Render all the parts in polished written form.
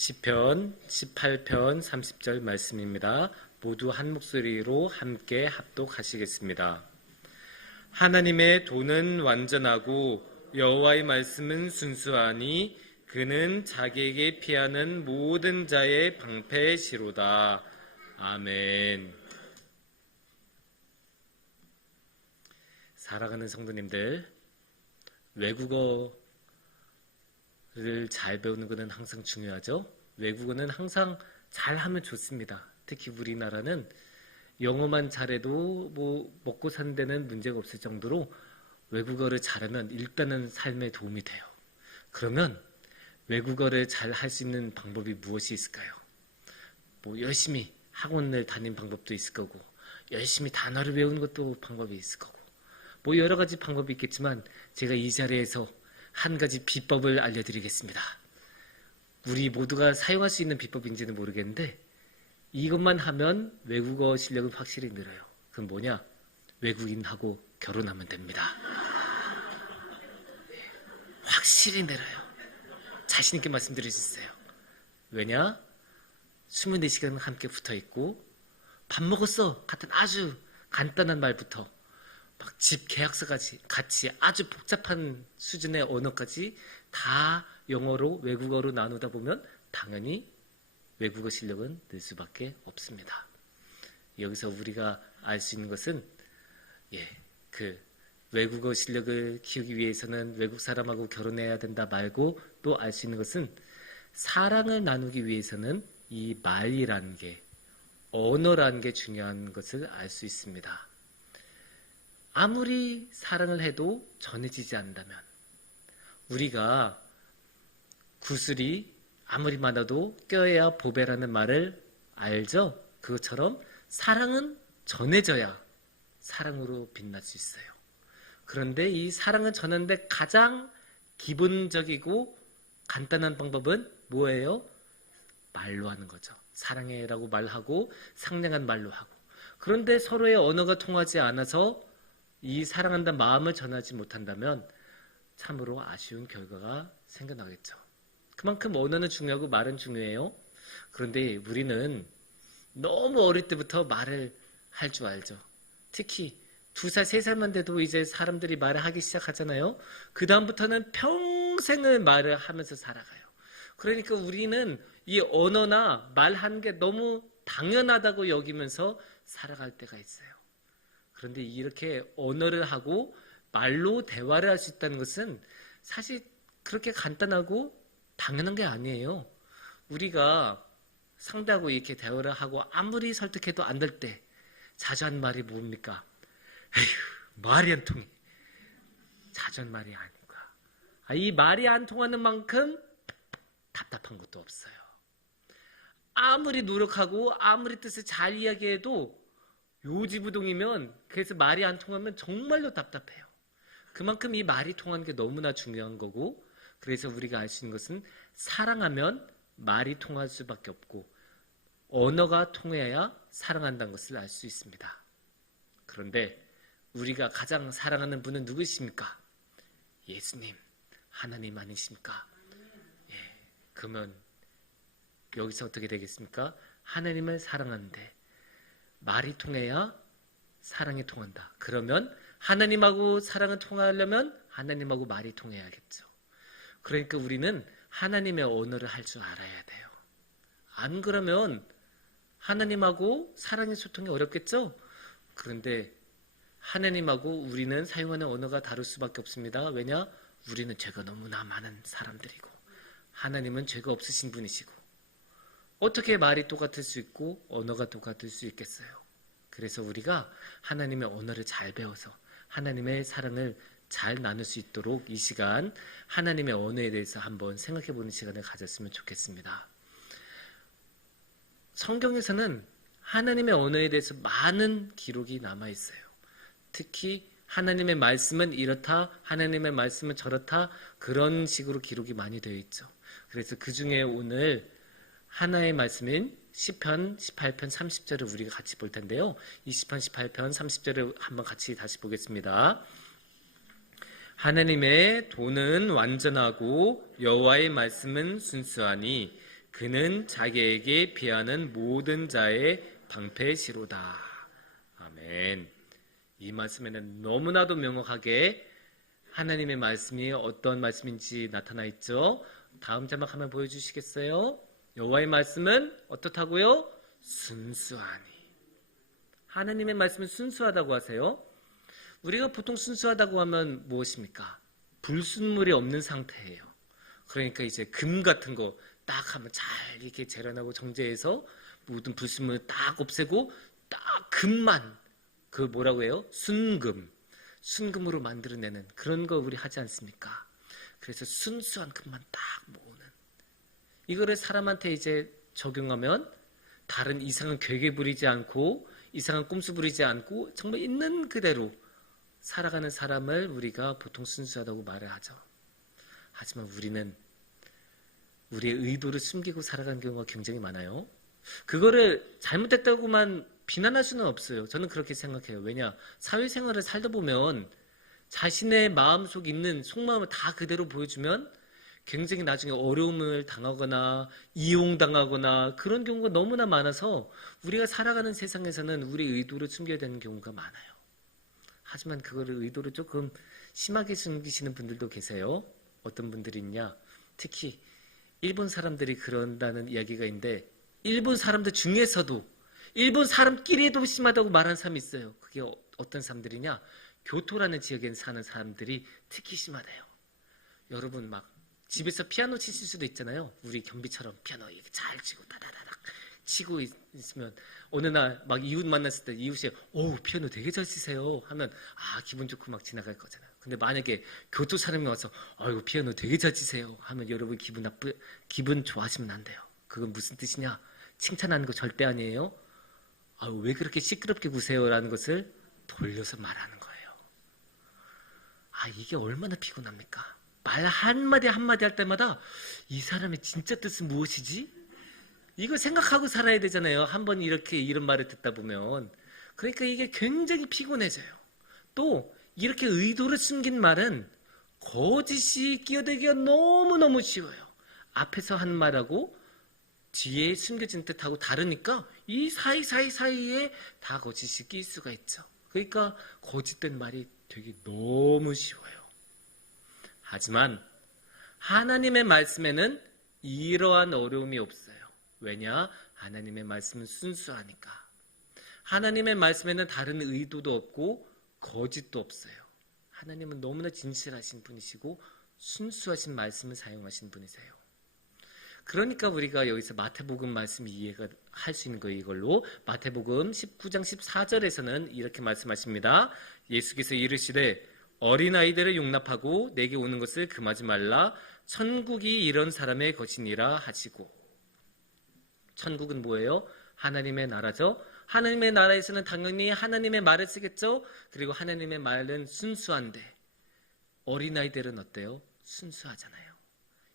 시편 18편 30절 말씀입니다. 모두 한 목소리로 함께 합독하시겠습니다. 하나님의 도는 완전하고 여호와의 말씀은 순수하니 그는 자기에게 피하는 모든 자의 방패시로다. 아멘. 사랑하는 성도님들, 외국어를 잘 배우는 것은 항상 중요하죠. 외국어는 항상 잘하면 좋습니다. 특히 우리나라는 영어만 잘해도 먹고 사는 데는 문제가 없을 정도로 외국어를 잘하면 일단은 삶에 도움이 돼요. 그러면 외국어를 잘 할 수 있는 방법이 무엇이 있을까요? 열심히 학원을 다니는 방법도 있을 거고, 열심히 단어를 외우는 것도 방법이 있을 거고, 여러 가지 방법이 있겠지만 제가 이 자리에서 한 가지 비법을 알려드리겠습니다. 우리 모두가 사용할 수 있는 비법인지는 모르겠는데 이것만 하면 외국어 실력은 확실히 늘어요. 그건 뭐냐? 외국인하고 결혼하면 됩니다. 확실히 늘어요. 자신 있게 말씀드릴 수 있어요. 왜냐? 24시간 함께 붙어있고 밥 먹었어 같은 아주 간단한 말부터 막 집 계약서까지 같이 아주 복잡한 수준의 언어까지 다 영어로 외국어로 나누다 보면 당연히 외국어 실력은 늘 수밖에 없습니다. 여기서 우리가 알 수 있는 것은 외국어 실력을 키우기 위해서는 외국 사람하고 결혼해야 된다 말고 또 알 수 있는 것은 사랑을 나누기 위해서는 이 말이라는 게, 언어라는 게 중요한 것을 알 수 있습니다. 아무리 사랑을 해도 전해지지 않는다면, 우리가 구슬이 아무리 많아도 껴야 보배라는 말을 알죠? 그것처럼 사랑은 전해져야 사랑으로 빛날 수 있어요. 그런데 이 사랑을 전하는데 가장 기본적이고 간단한 방법은 뭐예요? 말로 하는 거죠. 사랑해라고 말하고 상냥한 말로 하고. 그런데 서로의 언어가 통하지 않아서 이 사랑한다는 마음을 전하지 못한다면 참으로 아쉬운 결과가 생겨나겠죠. 그만큼 언어는 중요하고 말은 중요해요. 그런데 우리는 너무 어릴 때부터 말을 할 줄 알죠. 특히 2살, 3살만 돼도 이제 사람들이 말을 하기 시작하잖아요. 그 다음부터는 평생을 말을 하면서 살아가요. 그러니까 우리는 이 언어나 말하는 게 너무 당연하다고 여기면서 살아갈 때가 있어요. 그런데 이렇게 언어를 하고 말로 대화를 할 수 있다는 것은 사실 그렇게 간단하고 당연한 게 아니에요. 우리가 상대하고 이렇게 대화를 하고 아무리 설득해도 안 될 때 자주 하는 말이 뭡니까? 에휴, 말이 안 통해. 자주 하는 말이 아닌가. 이 말이 안 통하는 만큼 답답한 것도 없어요. 아무리 노력하고 아무리 뜻을 잘 이야기해도 요지부동이면, 그래서 말이 안 통하면 정말로 답답해요. 그만큼 이 말이 통하는 게 너무나 중요한 거고, 그래서 우리가 알 수 있는 것은 사랑하면 말이 통할 수밖에 없고 언어가 통해야 사랑한다는 것을 알 수 있습니다. 그런데 우리가 가장 사랑하는 분은 누구십니까? 예수님, 하나님 아니십니까? 그러면 여기서 어떻게 되겠습니까? 하나님을 사랑하는데 말이 통해야 사랑이 통한다. 그러면 하나님하고 사랑을 통하려면 하나님하고 말이 통해야겠죠. 그러니까 우리는 하나님의 언어를 할 줄 알아야 돼요. 안 그러면 하나님하고 사랑의 소통이 어렵겠죠? 그런데 하나님하고 우리는 사용하는 언어가 다를 수밖에 없습니다. 왜냐? 우리는 죄가 너무나 많은 사람들이고 하나님은 죄가 없으신 분이시고 어떻게 말이 똑같을 수 있고 언어가 똑같을 수 있겠어요? 그래서 우리가 하나님의 언어를 잘 배워서 하나님의 사랑을 잘 나눌 수 있도록 이 시간 하나님의 언어에 대해서 한번 생각해보는 시간을 가졌으면 좋겠습니다. 성경에서는 하나님의 언어에 대해서 많은 기록이 남아있어요. 특히 하나님의 말씀은 이렇다, 하나님의 말씀은 저렇다, 그런 식으로 기록이 많이 되어 있죠. 그래서 그 중에 오늘 하나의 말씀인 시편 18편 30절을 우리가 같이 볼 텐데요. 이 시편 18편 30절을 한번 같이 다시 보겠습니다. 하나님의 도는 완전하고 여호와의 말씀은 순수하니 그는 자기에게 비하는 모든 자의 방패시로다. 아멘. 이 말씀에는 너무나도 명확하게 하나님의 말씀이 어떤 말씀인지 나타나 있죠. 다음 자막 한번 보여주시겠어요? 여호와의 말씀은 어떻다고요? 순수하니. 하나님의 말씀은 순수하다고 하세요. 우리가 보통 순수하다고 하면 무엇입니까? 불순물이 없는 상태예요. 그러니까 이제 금 같은 거 딱 하면 잘 이렇게 재련하고 정제해서 모든 불순물을 딱 없애고 딱 금만, 그 뭐라고 해요? 순금으로 만들어내는 그런 거 우리 하지 않습니까? 그래서 순수한 금만 딱 모으는, 이거를 사람한테 이제 적용하면 다른 이상한 괴계 부리지 않고 이상한 꼼수 부리지 않고 정말 있는 그대로 살아가는 사람을 우리가 보통 순수하다고 말을 하죠. 하지만 우리는 우리의 의도를 숨기고 살아가는 경우가 굉장히 많아요. 그거를 잘못했다고만 비난할 수는 없어요. 저는 그렇게 생각해요. 왜냐? 사회생활을 살다 보면 자신의 마음속에 있는 속마음을 다 그대로 보여주면 굉장히 나중에 어려움을 당하거나 이용당하거나 그런 경우가 너무나 많아서 우리가 살아가는 세상에서는 우리의 의도를 숨겨야 되는 경우가 많아요. 하지만 그거를 의도를 조금 심하게 숨기시는 분들도 계세요. 어떤 분들이 있냐? 특히 일본 사람들이 그런다는 이야기가 있는데, 일본 사람들 중에서도 일본 사람끼리도 심하다고 말하는 사람이 있어요. 그게 어떤 사람들이냐? 교토라는 지역에 사는 사람들이 특히 심하대요. 여러분 막 집에서 피아노 치실 수도 있잖아요. 우리 경비처럼 피아노 이렇게 잘 치고 다다다닥 치고 있으면 어느 날 막 이웃 만났을 때 이웃이 피아노 되게 잘 치세요 하면 기분 좋고 막 지나갈 거잖아요. 근데 만약에 교토 사람이 와서 아이고 피아노 되게 잘 치세요 하면 여러분 기분 좋아하시면 안 돼요. 그건 무슨 뜻이냐? 칭찬하는 거 절대 아니에요. 왜 그렇게 시끄럽게 구세요? 라는 것을 돌려서 말하는 거예요. 이게 얼마나 피곤합니까? 말 한마디 한마디 할 때마다 이 사람의 진짜 뜻은 무엇이지? 이걸 생각하고 살아야 되잖아요. 한번 이렇게 이런 말을 듣다 보면. 그러니까 이게 굉장히 피곤해져요. 또 이렇게 의도를 숨긴 말은 거짓이 끼어들기가 너무너무 쉬워요. 앞에서 한 말하고 뒤에 숨겨진 뜻하고 다르니까 이 사이에 다 거짓이 끼일 수가 있죠. 그러니까 거짓된 말이 되게 너무 쉬워요. 하지만 하나님의 말씀에는 이러한 어려움이 없어요. 왜냐? 하나님의 말씀은 순수하니까. 하나님의 말씀에는 다른 의도도 없고 거짓도 없어요. 하나님은 너무나 진실하신 분이시고 순수하신 말씀을 사용하신 분이세요. 그러니까 우리가 여기서 마태복음 말씀이 이해가 할 수 있는 거예요. 이걸로 마태복음 19장 14절에서는 이렇게 말씀하십니다. 예수께서 이르시되 어린아이들을 용납하고 내게 오는 것을 금하지 말라. 천국이 이런 사람의 것이니라 하시고. 천국은 뭐예요? 하나님의 나라죠. 하나님의 나라에서는 당연히 하나님의 말을 쓰겠죠. 그리고 하나님의 말은 순수한데 어린아이들은 어때요? 순수하잖아요.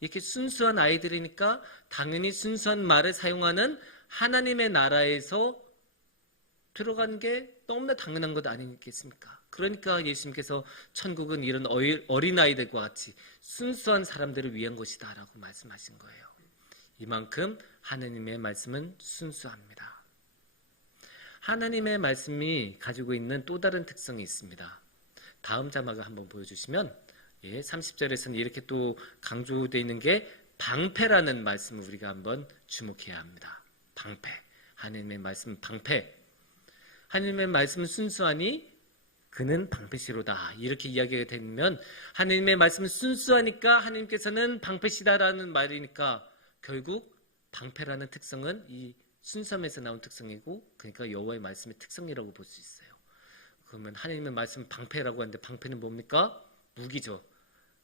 이렇게 순수한 아이들이니까 당연히 순수한 말을 사용하는 하나님의 나라에서 들어간 게 너무나 당연한 것 아니겠습니까? 그러니까 예수님께서 천국은 이런 어린아이들과 같이 순수한 사람들을 위한 것이다 라고 말씀하신 거예요. 이만큼 하나님의 말씀은 순수합니다. 하나님의 말씀이 가지고 있는 또 다른 특성이 있습니다. 다음 자막을 한번 보여주시면 30절에서는 이렇게 또 강조되어 있는 게 방패라는 말씀을 우리가 한번 주목해야 합니다. 방패. 하나님의 말씀은 방패. 하나님의 말씀은 순수하니 그는 방패시로다. 이렇게 이야기가 되면 하나님의 말씀은 순수하니까 하나님께서는 방패시다라는 말이니까 결국 방패라는 특성은 이 순수함에서 나온 특성이고 그러니까 여호와의 말씀의 특성이라고 볼 수 있어요. 그러면 하나님의 말씀은 방패라고 하는데 방패는 뭡니까? 무기죠.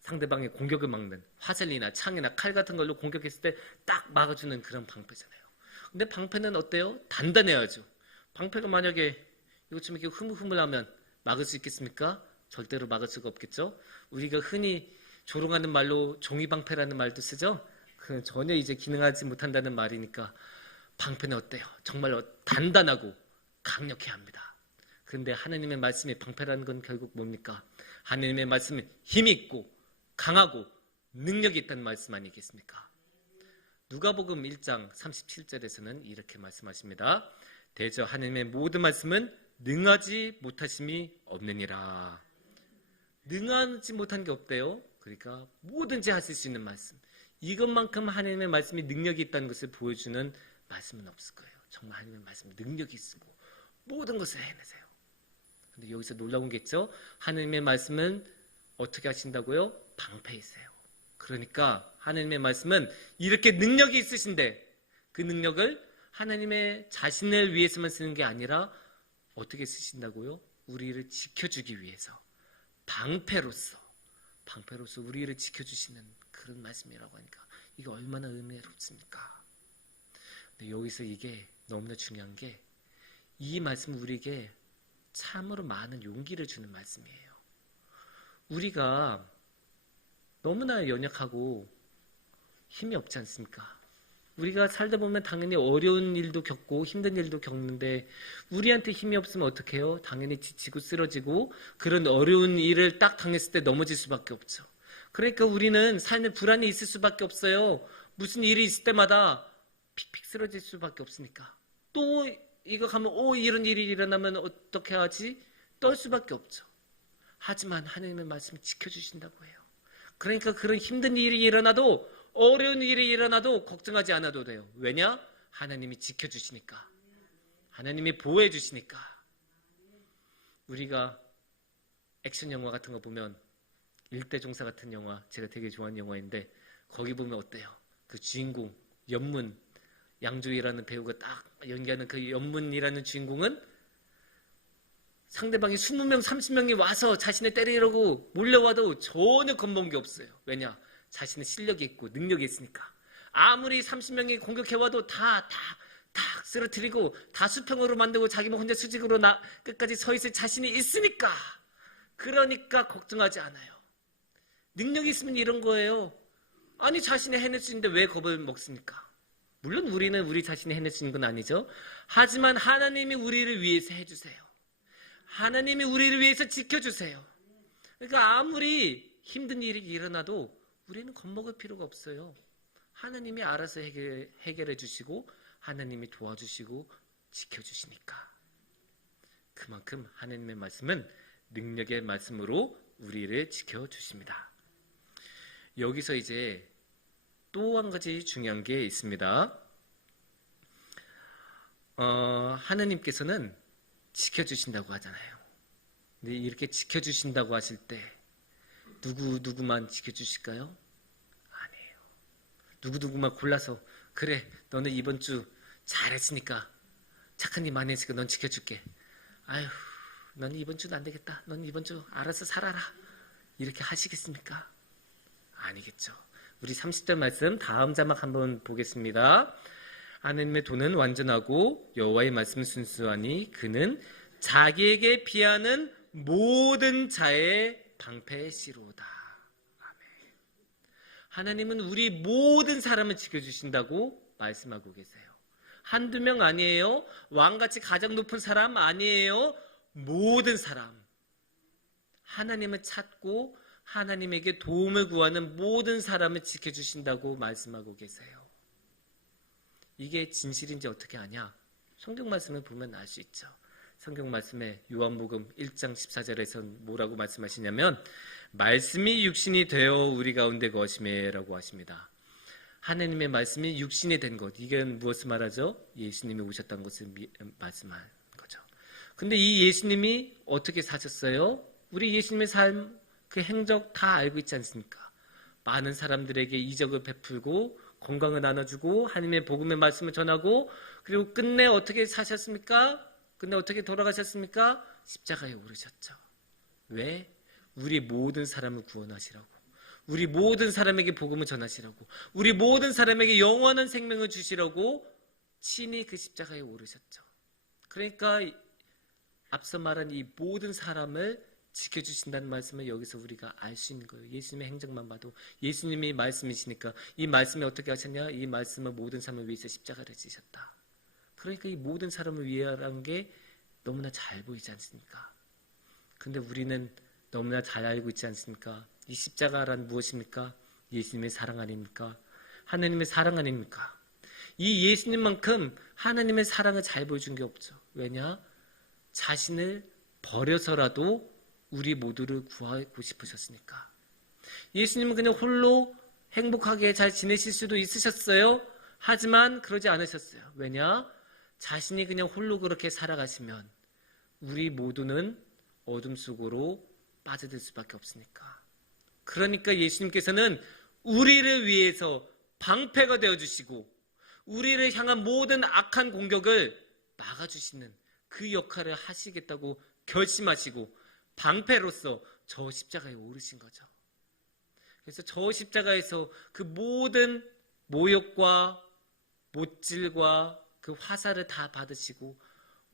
상대방의 공격을 막는 화살이나 창이나 칼 같은 걸로 공격했을 때 딱 막아주는 그런 방패잖아요. 근데 방패는 어때요? 단단해야죠. 방패가 만약에 이것좀 이렇게 흐물흐물하면 막을 수 있겠습니까? 절대로 막을 수가 없겠죠. 우리가 흔히 조롱하는 말로 종이방패라는 말도 쓰죠. 그건 전혀 이제 기능하지 못한다는 말이니까 방패는 어때요? 정말 단단하고 강력해야 합니다. 그런데 하나님의 말씀이 방패라는 건 결국 뭡니까? 하나님의 말씀은 힘이 있고 강하고 능력이 있다는 말씀 아니겠습니까? 누가복음 1장 37절에서는 이렇게 말씀하십니다. 대저 하나님의 모든 말씀은 능하지 못하심이 없느니라. 능하지 못한 게 없대요. 그러니까 뭐든지 하실 수 있는 말씀. 이것만큼 하나님의 말씀이 능력이 있다는 것을 보여주는 말씀은 없을 거예요. 정말 하나님의 말씀은 능력이 있고 모든 것을 해내세요. 근데 여기서 놀라운 게 있죠. 하나님의 말씀은 어떻게 하신다고요? 방패이세요. 그러니까 하나님의 말씀은 이렇게 능력이 있으신데 그 능력을 하나님의 자신을 위해서만 쓰는 게 아니라 어떻게 쓰신다고요? 우리를 지켜주기 위해서 방패로서 우리를 지켜주시는 그런 말씀이라고 하니까 이게 얼마나 은혜롭습니까? 근데 여기서 이게 너무나 중요한 게 이 말씀은 우리에게 참으로 많은 용기를 주는 말씀이에요. 우리가 너무나 연약하고 힘이 없지 않습니까? 우리가 살다 보면 당연히 어려운 일도 겪고 힘든 일도 겪는데 우리한테 힘이 없으면 어떻게 해요? 당연히 지치고 쓰러지고 그런 어려운 일을 딱 당했을 때 넘어질 수밖에 없죠. 그러니까 우리는 삶에 불안이 있을 수밖에 없어요. 무슨 일이 있을 때마다 픽픽 쓰러질 수밖에 없으니까. 또 이거 가면 이런 일이 일어나면 어떻게 하지? 떨 수밖에 없죠. 하지만 하나님의 말씀을 지켜주신다고 해요. 그러니까 그런 힘든 일이 일어나도 어려운 일이 일어나도 걱정하지 않아도 돼요. 왜냐? 하나님이 지켜주시니까. 하나님이 보호해 주시니까. 우리가 액션 영화 같은 거 보면 일대종사 같은 영화 제가 되게 좋아하는 영화인데 거기 보면 어때요? 그 주인공 연문 양조위라는 배우가 딱 연기하는 그 연문이라는 주인공은 상대방이 20명, 30명이 와서 자신을 때리려고 몰려와도 전혀 겁먹은 게 없어요. 왜냐? 자신의 실력이 있고 능력이 있으니까. 아무리 30명이 공격해와도 다 쓰러뜨리고 다 수평으로 만들고 자기만 혼자 수직으로 끝까지 서 있을 자신이 있으니까. 그러니까 걱정하지 않아요. 능력이 있으면 이런 거예요. 아니 자신이 해낼 수 있는데 왜 겁을 먹습니까? 물론 우리는 우리 자신이 해낼 수 있는 건 아니죠. 하지만 하나님이 우리를 위해서 해주세요. 하나님이 우리를 위해서 지켜주세요. 그러니까 아무리 힘든 일이 일어나도 우리는 겁먹을 필요가 없어요. 하나님이 알아서 해결해 주시고 하나님이 도와주시고 지켜주시니까. 그만큼 하나님의 말씀은 능력의 말씀으로 우리를 지켜주십니다. 여기서 이제 또 한 가지 중요한 게 있습니다. 하나님께서는 지켜주신다고 하잖아요. 근데 이렇게 지켜주신다고 하실 때 누구만 지켜주실까요? 아니에요. 누구만 골라서 그래 너는 이번 주 잘했으니까 착한 일 많이 했으니까 넌 지켜줄게. 아휴 넌 이번 주는 안 되겠다. 넌 이번 주 알아서 살아라. 이렇게 하시겠습니까? 아니겠죠. 우리 30절 말씀 다음 자막 한번 보겠습니다. 하나님의 도는 완전하고 여호와의 말씀은 순수하니 그는 자기에게 피하는 모든 자의 방패시로다. 아멘. 하나님은 우리 모든 사람을 지켜주신다고 말씀하고 계세요. 한두 명 아니에요. 왕같이 가장 높은 사람 아니에요. 모든 사람. 하나님을 찾고 하나님에게 도움을 구하는 모든 사람을 지켜주신다고 말씀하고 계세요. 이게 진실인지 어떻게 아냐? 성경 말씀을 보면 알 수 있죠. 성경 말씀에 요한복음 1장 14절에서 뭐라고 말씀하시냐면 말씀이 육신이 되어 우리 가운데 거하시매 라고 하십니다. 하나님의 말씀이 육신이 된 것, 이건 무엇을 말하죠? 예수님이 오셨다는 것을 말씀한 거죠. 근데 이 예수님이 어떻게 사셨어요? 우리 예수님의 삶, 그 행적 다 알고 있지 않습니까? 많은 사람들에게 이적을 베풀고 건강을 나눠주고 하나님의 복음의 말씀을 전하고 그리고 끝내 어떻게 사셨습니까? 끝내 어떻게 돌아가셨습니까? 십자가에 오르셨죠. 왜? 우리 모든 사람을 구원하시라고, 우리 모든 사람에게 복음을 전하시라고, 우리 모든 사람에게 영원한 생명을 주시라고 친히 그 십자가에 오르셨죠. 그러니까 앞서 말한 이 모든 사람을 지켜주신다는 말씀을 여기서 우리가 알 수 있는 거예요. 예수님의 행적만 봐도 예수님이 말씀이시니까 이 말씀에 어떻게 하셨냐? 이 말씀은 모든 사람을 위해서 십자가를 지셨다. 그러니까 이 모든 사람을 위하라는 게 너무나 잘 보이지 않습니까? 근데 우리는 너무나 잘 알고 있지 않습니까? 이 십자가란 무엇입니까? 예수님의 사랑 아닙니까? 하나님의 사랑 아닙니까? 이 예수님만큼 하나님의 사랑을 잘 보여준 게 없죠. 왜냐? 자신을 버려서라도 우리 모두를 구하고 싶으셨으니까. 예수님은 그냥 홀로 행복하게 잘 지내실 수도 있으셨어요. 하지만 그러지 않으셨어요. 왜냐? 자신이 그냥 홀로 그렇게 살아가시면 우리 모두는 어둠 속으로 빠져들 수밖에 없으니까. 그러니까 예수님께서는 우리를 위해서 방패가 되어주시고 우리를 향한 모든 악한 공격을 막아주시는 그 역할을 하시겠다고 결심하시고 방패로서 저 십자가에 오르신 거죠. 그래서 저 십자가에서 그 모든 모욕과 못질과 그 화살을 다 받으시고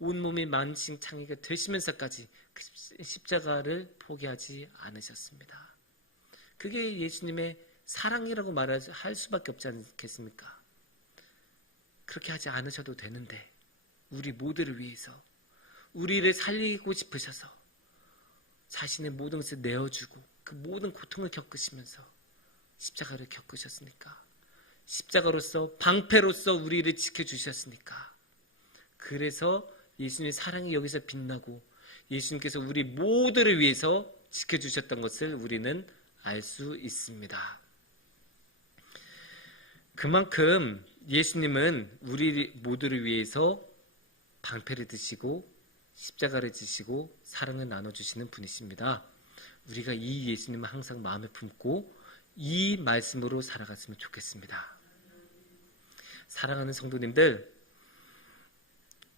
온몸이 만신창이가 되시면서까지 그 십자가를 포기하지 않으셨습니다. 그게 예수님의 사랑이라고 말할 수밖에 없지 않겠습니까? 그렇게 하지 않으셔도 되는데 우리 모두를 위해서 우리를 살리고 싶으셔서 자신의 모든 것을 내어주고 그 모든 고통을 겪으시면서 십자가를 겪으셨으니까, 십자가로서 방패로서 우리를 지켜주셨으니까, 그래서 예수님의 사랑이 여기서 빛나고 예수님께서 우리 모두를 위해서 지켜주셨던 것을 우리는 알 수 있습니다. 그만큼 예수님은 우리 모두를 위해서 방패를 드시고 십자가를 지시고 사랑을 나눠주시는 분이십니다. 우리가 이 예수님을 항상 마음에 품고 이 말씀으로 살아갔으면 좋겠습니다. 사랑하는 성도님들,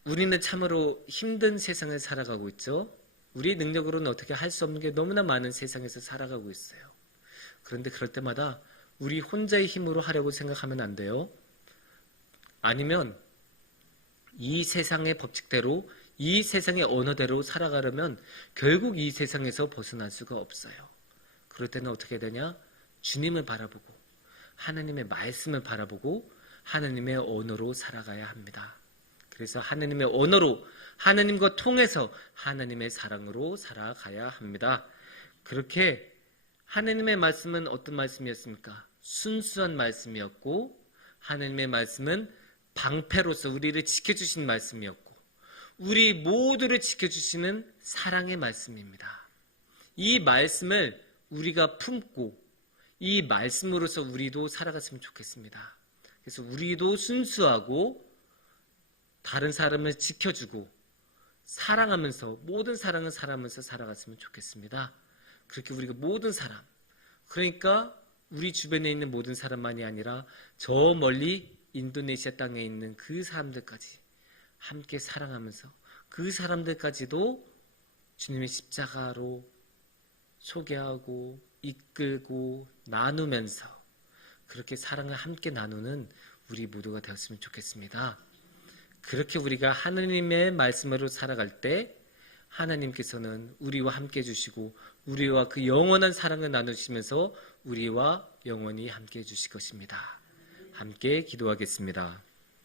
우리는 참으로 힘든 세상을 살아가고 있죠. 우리의 능력으로는 어떻게 할 수 없는 게 너무나 많은 세상에서 살아가고 있어요. 그런데 그럴 때마다 우리 혼자의 힘으로 하려고 생각하면 안 돼요. 아니면 이 세상의 법칙대로, 이 세상의 언어대로 살아가려면 결국 이 세상에서 벗어날 수가 없어요. 그럴 때는 어떻게 되냐? 주님을 바라보고 하나님의 말씀을 바라보고 하나님의 언어로 살아가야 합니다. 그래서 하나님의 언어로, 하나님과 통해서 하나님의 사랑으로 살아가야 합니다. 그렇게 하나님의 말씀은 어떤 말씀이었습니까? 순수한 말씀이었고, 하나님의 말씀은 방패로서 우리를 지켜주신 말씀이었고, 우리 모두를 지켜주시는 사랑의 말씀입니다. 이 말씀을 우리가 품고 이 말씀으로서 우리도 살아갔으면 좋겠습니다. 그래서 우리도 순수하고 다른 사람을 지켜주고 사랑하면서, 모든 사랑은 사랑하면서 살아갔으면 좋겠습니다. 그렇게 우리가 모든 사람, 그러니까 우리 주변에 있는 모든 사람만이 아니라 저 멀리 인도네시아 땅에 있는 그 사람들까지 함께 사랑하면서 그 사람들까지도 주님의 십자가로 소개하고 이끌고 나누면서 그렇게 사랑을 함께 나누는 우리 모두가 되었으면 좋겠습니다. 그렇게 우리가 하나님의 말씀으로 살아갈 때 하나님께서는 우리와 함께 해주시고 우리와 그 영원한 사랑을 나누시면서 우리와 영원히 함께 해주실 것입니다. 함께 기도하겠습니다.